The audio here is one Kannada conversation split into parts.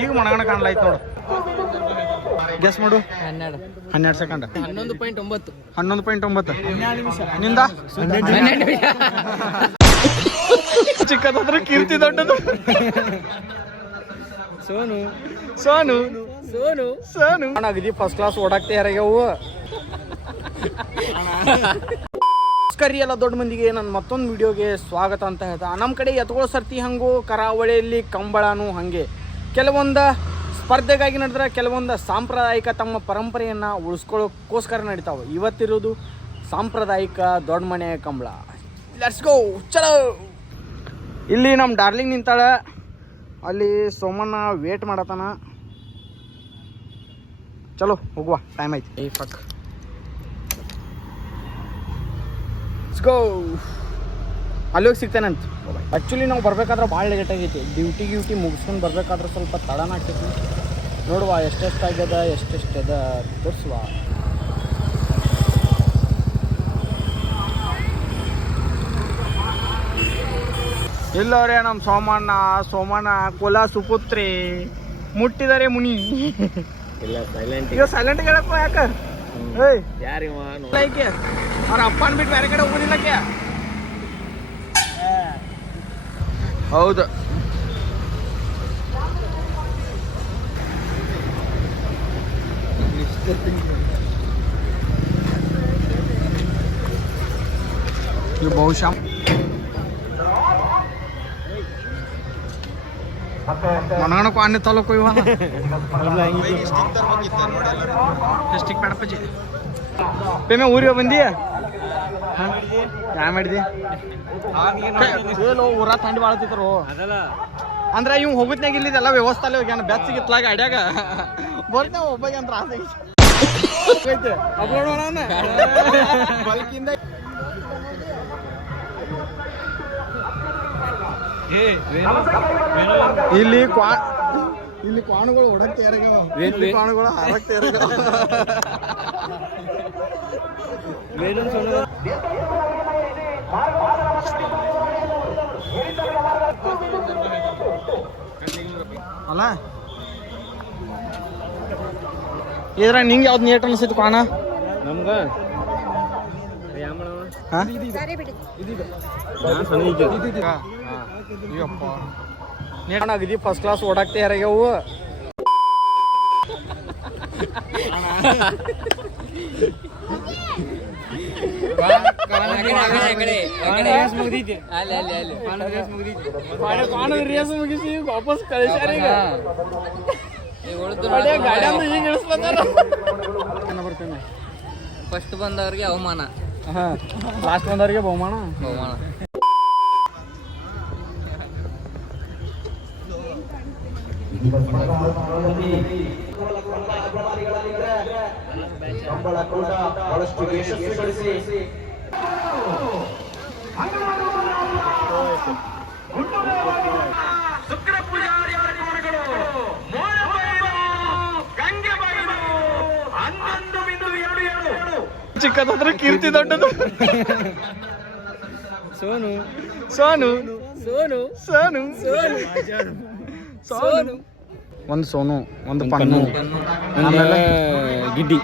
ಈಗ ಮಣಗಣ ಕಾಣ್ಲಾಯ್ತು ನೋಡು. ಗೆಸ್ ಮಾಡು. 12 ಸೆಕೆಂಡ್. 11.9. 11.9. ನಿಂದ ಚಿಕ್ಕದಾದ್ರೆ ಕೀರ್ತಿ ದೊಡ್ಡದು. ಸೋನು ಸೋನು ಸೋನು ಸೋನು ಅಗದಿ ಫಸ್ಟ್ ಕ್ಲಾಸ್ ಓಡಾಕ್ತಾ ಯಾರಾಗ್ಯಾವು. ನಮಸ್ಕಾರ ಎಲ್ಲ ದೊಡ್ಡ ಮಂದಿಗೆ ನನ್ನ ಮತ್ತೊಂದು ವಿಡಿಯೋಗೆ ಸ್ವಾಗತ ಅಂತ ಹೇಳ್ತಾ, ನಮ್ಮ ಕಡೆ ಎತ್ಕೊಳ್ಳೋ ಸರ್ತಿ ಹಂಗು, ಕರಾವಳಿಯಲ್ಲಿ ಕಂಬಳನು ಹಾಗೆ. ಕೆಲವೊಂದು ಸ್ಪರ್ಧೆಗಾಗಿ ನಡೆದ್ರೆ, ಕೆಲವೊಂದು ಸಾಂಪ್ರದಾಯಿಕ ತಮ್ಮ ಪರಂಪರೆಯನ್ನು ಉಳಿಸ್ಕೊಳ್ಳೋಕ್ಕೋಸ್ಕರ ನಡೀತಾವೆ. ಇವತ್ತಿರೋದು ಸಾಂಪ್ರದಾಯಿಕ ದೊಡ್ಡ ಮನೆ ಕಂಬಳ. ಲೆಟ್ಸ್ ಗೋ, ಚಲೋ. ಇಲ್ಲಿ ನಮ್ಮ ಡಾರ್ಲಿಂಗ್ ನಿಂತಾಳೆ, ಅಲ್ಲಿ ಸೋಮಣ್ಣ ವೇಟ್ ಮಾಡತಾನ. ಚಲೋ ಹೋಗುವ, ಟೈಮ್ ಐತಿ. ಫಕ್ ಗೋ. ಅಲ್ಲಿ ಹೋಗಿ ಸಿಗ್ತೇನಂತ. ಆ್ಯಕ್ಚುಲಿ ನಾವು ಬರ್ಬೇಕಾದ್ರೆ ಭಾಳ ಲೇಟ್ ಆಗೈತಿ. ಡ್ಯೂಟಿ ಮುಗಿಸ್ಕೊಂಡು ಬರ್ಬೇಕಾದ್ರೆ ಸ್ವಲ್ಪ ತಡನ ಆಗ್ತೈತಿ. ನೋಡುವ ಎಷ್ಟೆಷ್ಟಾಗ್ಯದ ಎಷ್ಟೆಷ್ಟದ ತೋರಿಸುವ. ಇಲ್ಲವ್ರೆ ನಮ್ಮ ಸೋಮಣ್ಣ ಕೋಲಾ ಸುಪುತ್ರಿ ಮುಟ್ಟಿದರೆ ಮುನಿ. ಇಲ್ಲ ಸೈಲೆಂಟ್. ಈಗ ಸೈಲೆಂಟ್ ಹೇಳಪ್ಪ. ಯಾಕೆ ಯಾರಿವ ಅವ್ರ ಅಪ್ಪನ ಬಿಟ್ಟು ಬೇರೆ ಕಡೆ ಹೋಗೋದಿಲ್ಲಕ್ಕೆ. ಹೌದು, ಇದು ಬಹುಶಃ ಮನಗಣಕ್ಕೂ ಅನ್ನೆ ತಾಲೂಕು ಇವ ಡಿಸ್ಟಿಕ್ ಪಡಪಜಿ ಪೇಮೆ ಊರಿಗೆ ಬಂದಿ. ಯಾ ಮಾಡಿದಿ? ಊರ ಥಂಡಿ ಬಾಳತಿದ್ರು ಅಂದ್ರೆ ಇವ್ ಹೋಗುತ್ನಾಗ ಇಲ್ಲಿದೆಲ್ಲ ವ್ಯವಸ್ಥೆ ಅಲ್ಲಿ ಹೋಗ್ಯಾನ. ಬೆಚ್ಚಗಿತ್ಲಾಗ ಅಡ್ಯಾಗ ಬರ್ತೇವೆ ಒಬ್ಬಗೆ ಅಂತ ಐತೆ. ಅಪ್ಲೋಡ್ ಮಾಡೋಣ ಬಲ್ಕಿಂದ. ಇಲ್ಲಿ ಕ್ವಾಣಗಳು ಹೊಡಕ್ತಾ ಯಾರಾಗ ಕ್ವಾಣಗಳು ಹಾರಕ್ತಾ ಯಾರಾಗ. ಅಲ್ಲ ಇದ್ರಾಗ ನಿಂಗೆ ಯಾವ್ದು ನೀಟ್ ಅನ್ಸಿತ್ತು ಕ್ವಾಣ? ನಮ್ಗ ಅಗದಿ ಫಸ್ಟ್ ಕ್ಲಾಸ್ ಓಡಾಕ್ತಾ ಯಾರಾಗ್ಯಾವು. ರೇಸ್ ಮುಗಿಸಿ ವಾಪಸ್ ಕಳಿಸ್ಯಾರ. ಈಗ ಗಾಡಿ ಈಗ ಇಳಿಸ್ಲತ್ತಾರ. ಬರ್ತೇನೆ ಫಸ್ಟ್ ಬಂದವ್ರಿಗೆ ಅವಮಾನ, ಲಾಸ್ಟ್ ಬಂದವ್ರಿಗೆ ಬಹುಮಾನ. ಚಿಕ್ಕದಾದ್ರೆ ಕೀರ್ತಿ ದೊಡ್ಡದು. ಸೋನು ಸೋನು ಸೋನು ಸೋನು ಸೋನು. ಒಂದು ಸೋನು, ಒಂದು ಪನ್ನು, ಆಮೇಲೆ ಗಿಡ್ಡಿ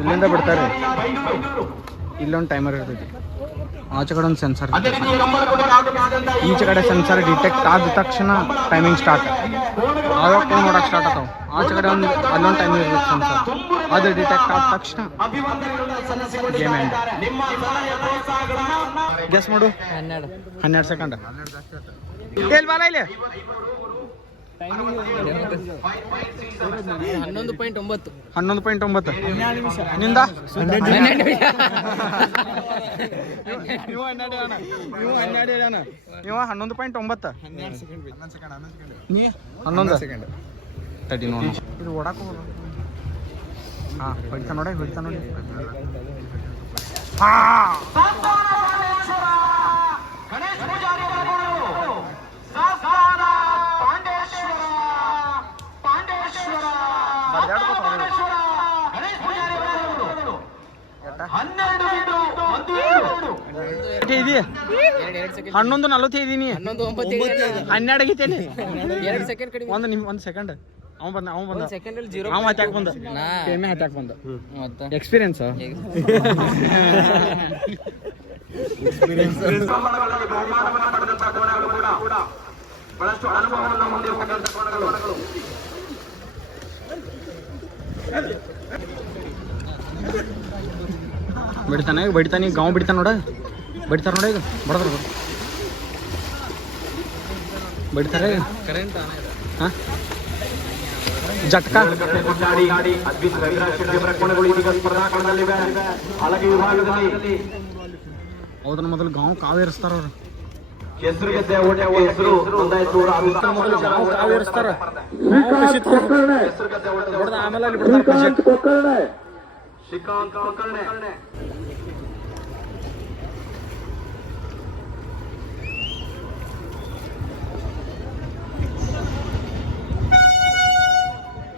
ಇಲ್ಲಿಂದ ಬಿಡ್ತಾರೆ. ಇಲ್ಲೊಂದು ಟೈಮರ್ ಇರ್ತೈತಿ, ಆಚೆ ಕಡೆ ಒಂದು ಸೆನ್ಸರ್, ಈಚೆ ಕಡೆ ಸೆನ್ಸರ್ ಡಿಟೆಕ್ಟ್ ಆದ ತಕ್ಷಣ ಟೈಮಿಂಗ್ ಸ್ಟಾರ್ಟ್. ಆವಾಗ ಫೋನ್ ಮಾಡೋಕೆ ಸ್ಟಾರ್ಟ್ ಆಗ್ತಾವೆ. ಆಚೆ ಕಡೆ ಅಲ್ಲೊಂದು ಟೈಮಿಂಗ್ ಇರ್ತೈತೆ ಸೆನ್ಸರ್, ಅದು ಡಿಟೆಕ್ಟ್ ಆದ ತಕ್ಷಣ ಗೇಮ್ ಎಂಡ್. ಗೆಸ್ ಮಾಡು. 12 ಸೆಕೆಂಡ್. ಎಲ್ಲಿ ಬಾಲ ಇಲ್ಲಿ 11.9 11.9 ನಿಂದ ಇವ 11.9 ನೀ 11 ತಡಿ ನೋಡಿ ಇದು ಓಡಾಕ ಹೊಡಿತಾ ನೋಡಿ ಹನ್ನೊಂದು 45 ನೀ 12 ಆಗೈತೇನೆ 2 ಸೆಕೆಂಡ್ ಕಡಿಮೆ. ಒಂದು ಸೆಕೆಂಡ್ ಅವ ಬಂದ ಸೆಕೆಂಡ್ ಅಲ್ಲಿ 0 ಅವ ಹತ್ತಾಕ್ ಬಂದ ಪೇಮೆ ಹತ್ತಾಕ್ ಬಂದ ಮತ್ತೆ ಎಕ್ಸ್ಪೀರಿಯನ್ಸ್ ಬಹಳಷ್ಟು ಅನುಭವವನ್ನು ಹೊಂದಿರತಕ್ಕಂಥ ಕೋಣಗಳು ಬಡಿತಾನೆ ಗಾಂವ್ ಬಿಡ್ತಾನ ಬಡಿತಾರ ನೋಡ ಈಗ ಬಡಿತಾರೆ ಕರೆಂಟ್ ಹಾ ಜಟ್ಕಾ ಹೌದನ್ನ ಮೊದಲು ಗಾಂವ್ ಕಾವೇರಿಸ್ತಾರ ಅವ್ರು ಕಾವೇರಿಸ್ತಾರ ಆಮೇಲೆ ಅಲ್ಲಿ ಬಿಡ್ತಾರ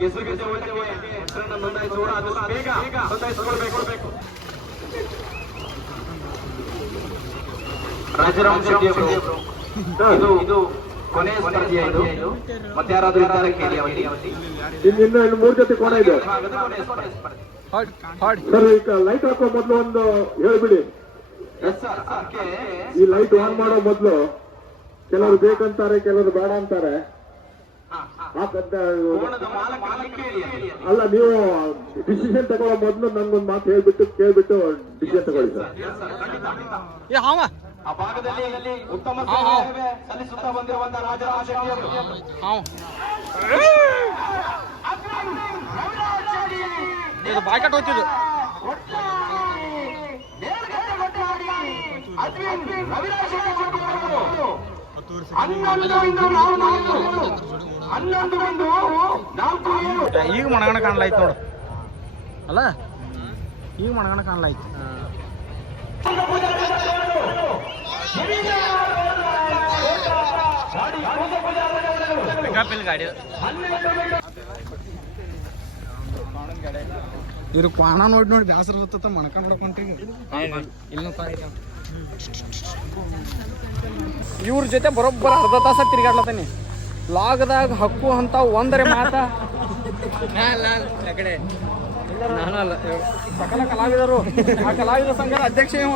ಹೆಸರನ್ನು ನೋಂದಾಯಿಸುವ ಅದನ್ನು ಬೇಗ ನೋಂದಾಯಿಸಿಕೊಳ್ಬೇಕು. ರಾಜಾರಾಮ್ ಶೆಟ್ಟಿ ಅವರು ಇದು ಕೊನೆಯ ಸ್ಪರ್ಧೆಯ ಇದು ಮತ್ತೆ ಯಾರಾದ್ರೂ ಇದ್ದಾರೆ ಕೇಳಿ ಅವರಿಗೆ. ಇನ್ನು 3 ಜೊತೆ ಕೋಣ ಇದೆ ಸರ್. ಈಗ ಲೈಟ್ ಹಾಕೋ ಮೊದಲು ಒಂದು ಹೇಳ್ಬಿಡಿ. ಈ ಲೈಟ್ ಆನ್ ಮಾಡೋ ಮೊದಲು ಕೆಲವರು ಬೇಕಂತಾರೆ, ಕೆಲವರು ಬೇಡ ಅಂತಾರೆ. ಅಲ್ಲ, ನೀವು ಡಿಸಿಷನ್ ತಗೊಳ್ಳೋ ಮೊದಲು ನನ್ಗೊಂದು ಮಾತು ಕೇಳ್ಬಿಟ್ಟು ಡಿಸಿಷನ್ ತಗೊಳ್ಳಿ ಸರ್. ಆ ಭಾಗದಲ್ಲಿ ಉತ್ತಮ ಸೇವೆ ಸಲ್ಲಿಸುತ್ತಾ ಬಂದಿರುವಂತಹ ರಾಜಾರಾಮ್ ಶೆಟ್ಟಿ ಅವರು ಬಾಯ್ಕಟ್ ಹೋಗ್ತಿದ್ದು ಈಗ ಮಣಗಣ ಕಾಣ್ಲಾಯ್ತು ನೋಡು ಅಲ್ಲ, ಈಗ ಮಣಗಣ ಕಾಣ್ಲಾಯ್ತು. ಗಾಡಿ ಇವ್ರು ಕ್ವಾಣ ನೋಡಿ ಬ್ಯಾಸರ ಇರ್ತದ ಮಣಕ ನೋಡಕ್ ಹೊಂಟ್ರಿ. ಇವ್ರ ಜೊತೆ ಬರೋಬ್ಬರ ಅರ್ಧ ತಾಸ ತಿರ್ಗಾಡ್ಲತ್ತಾನೆ. ಲಾಗದಾಗ ಹಕ್ಕು ಅಂತ ಒಂದರೆ ಮಾತ ಸಕಲ ಕಲಾವಿದರು, ಆ ಕಲಾವಿದ ಸಂಘದ ಅಧ್ಯಕ್ಷ ಇವ.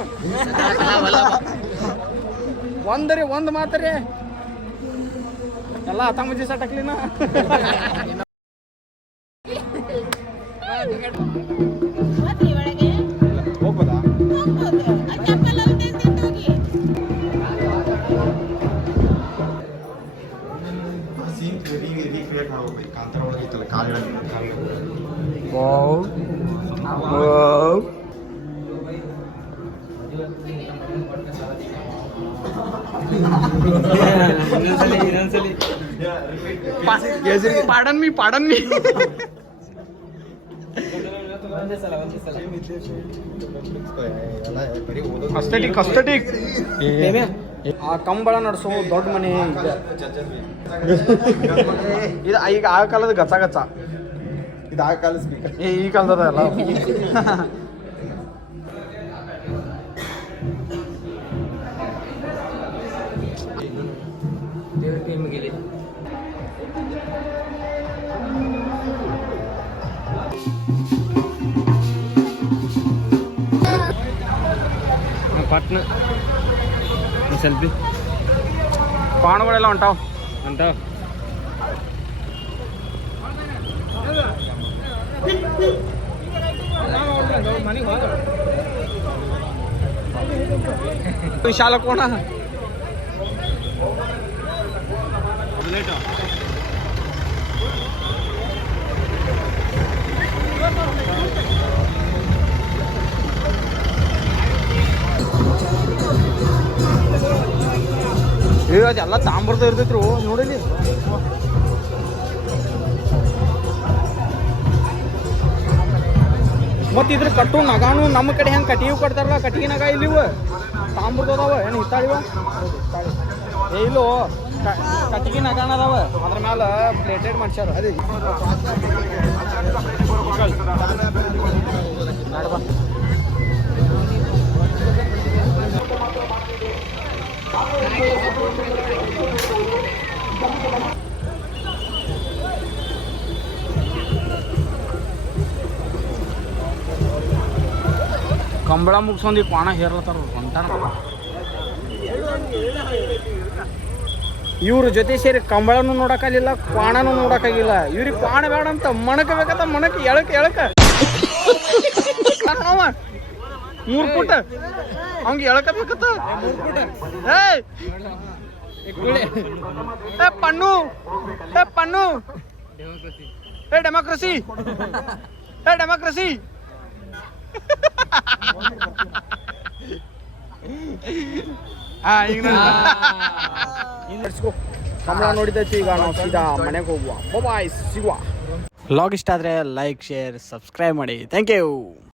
ಒಂದರೆ ಒಂದ್ ಮಾತರೆ ಎಲ್ಲ ಹತ್ತಂಬಜ್ಜಿ ಸಟಕ್ಲಿನ ಹೋಗ್ಬೋದಾ? ಪಾಡನ್ ಮೀ ಅಸ್ಥೆಟಿಕ್ ಆ ಕಂಬಳ ನಡೆಸೋ ದೊಡ್ಡ ಮನೆ ಇದು ಈಗ ಆ ಕಾಲದ ಗಚ್ಚ ಇದು ಆ ಕಾಲ ಸ್ಪೀಕರ್, ಈ ಕಾಲದ ಅಲ್ಲ. ಪಟ್ನ ಸೆಲ್ಫಿ ಪಾಣಗಳೆಲ್ಲ ಹೊಂಟಾವ್ ಅಂತ ವಿಶಾಲ ಕೋಣ ಅದೆಲ್ಲ ತಾಂಬರ್ದ ಇರ್ತೈತ್ರು ನೋಡಿಲಿ. ಮತ್ತು ಇದ್ರ ಕಟ್ಟು ನಗಾನು ನಮ್ಮ ಕಡೆ ಹೆಂಗೆ ಕಟ್ಟಿಗೆ ಕೊಡ್ತಾರಲ್ಲ, ಕಟ್ಟಿಗೆ ನಗ ಇಲ್ಲಿವ ತಾಂಬರ್ದು ಅದಾವ ಏನು ಹಿತ್ತಾಳಿವ ಏ ಇಲ್ಲೋ ಕಟ್ಟಿಗೆ ನಗಾನ ಅದಾವ, ಅದ್ರ ಮ್ಯಾಲ ಪ್ಲೇಟೆಡ್ ಮಾಡ್ಸ್ಯಾರ. ಅದೇ ನಡ್ಬಾ ಕಂಬಳ ಮುಗಿಸ್ಕೊಂಡಿ ಕ್ವಾಣ ಹೇರ್ಲತ್ತಾರ ಹೊಂಟಾನ. ಇವ್ರ ಜೊತೆ ಸೇರಿ ಕಂಬಳನು ನೋಡಕ್ಕಾಗಿಲ್ಲ, ಕ್ವಾಣನು ನೋಡಕ್ಕಾಗಿಲ್ಲ. ಇವ್ರಿಗೆ ಕ್ವಾಣ ಬೇಡ ಅಂತ ಮಣಕ ಬೇಕತ್ತ, ಮಣಕ ಎಳಕ 3 ಫುಟ್ ಅವಂಗೆ ಎಳಕ ಬೇಕತ್ತ. ಪಣ್ಣು ಡೆಮೋಕ್ರಸಿ ಈಗ ಕಂಬಳ ನೋಡಿದೈತಿ. ಈಗ ನಾವು ಸೀದಾ ಮನೆಗೆ ಹೋಗುವ. ಬಾಯ್, ಸಿಗುವ. ವ್ಲಾಗ್ ಇಷ್ಟ ಆದರೆ ಲೈಕ್, ಶೇರ್, ಸಬ್ಸ್ಕ್ರೈಬ್ ಮಾಡಿ. Thank you.